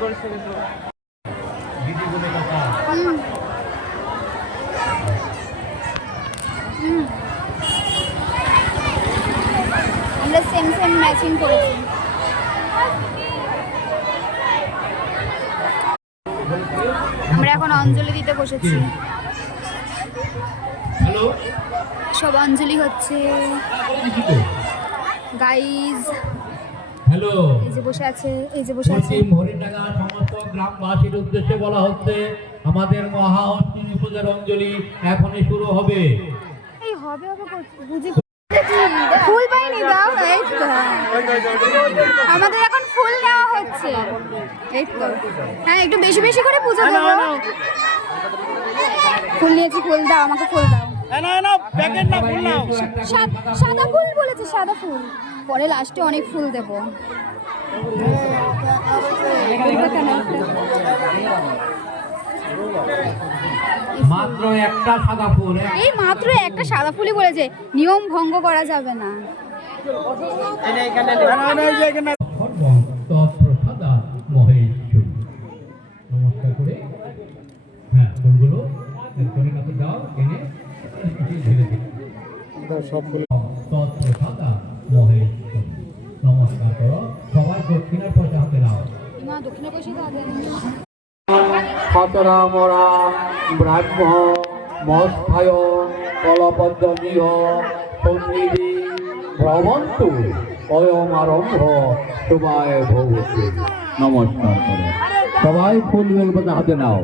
আমরা same same matching করেছি। আমরা এখন অঞ্জলি দিতে বসেছি। সব অঞ্জলি হচ্ছে গাইজ। হ্যালো, এই যে বসে আছে, এই যে বসে আছে। হরিণডাঙ্গা সমস্ত গ্রামবাসীর উদ্দেশ্যে বলা হচ্ছে আমাদের মহা অষ্টমী পূজার অঞ্জলি এখনই শুরু হবে। এই হবে হবে বুঝি ফুল পাইনি দাও। এই তো আমাদের এখন ফুল দেওয়া হচ্ছে। এই তো হ্যাঁ, একটু বেশি বেশি করে পুজো দেবো। ফুল নিয়েছি, ফুল দাও আমাকে, ফুল দাও। সাদা ফুল বলেছে, সাদা ফুল, পরে লাস্টে অনেক ফুল দেবো। মাত্র একটা সাদা ফুল, এই মাত্র একটা সাদা ফুলই বলেছে, নিয়ম ভঙ্গ করা যাবে না। নমস্কার করে হ্যাঁ ফুলগুলো দাও এনে নমস্কার করো সবাই দক্ষিণের পয়সা হাতে নাও। দক্ষিণে পয়সা খতরামরা ব্রাহ্ম মস্থায় কলপদ্মিহ সন্নিধি ভ্রমন্তু অয়ম আরম্ভ তোমায় ভগবতী। নমস্কার করো সবাই ফুল বেলপাতা হাতে নাও।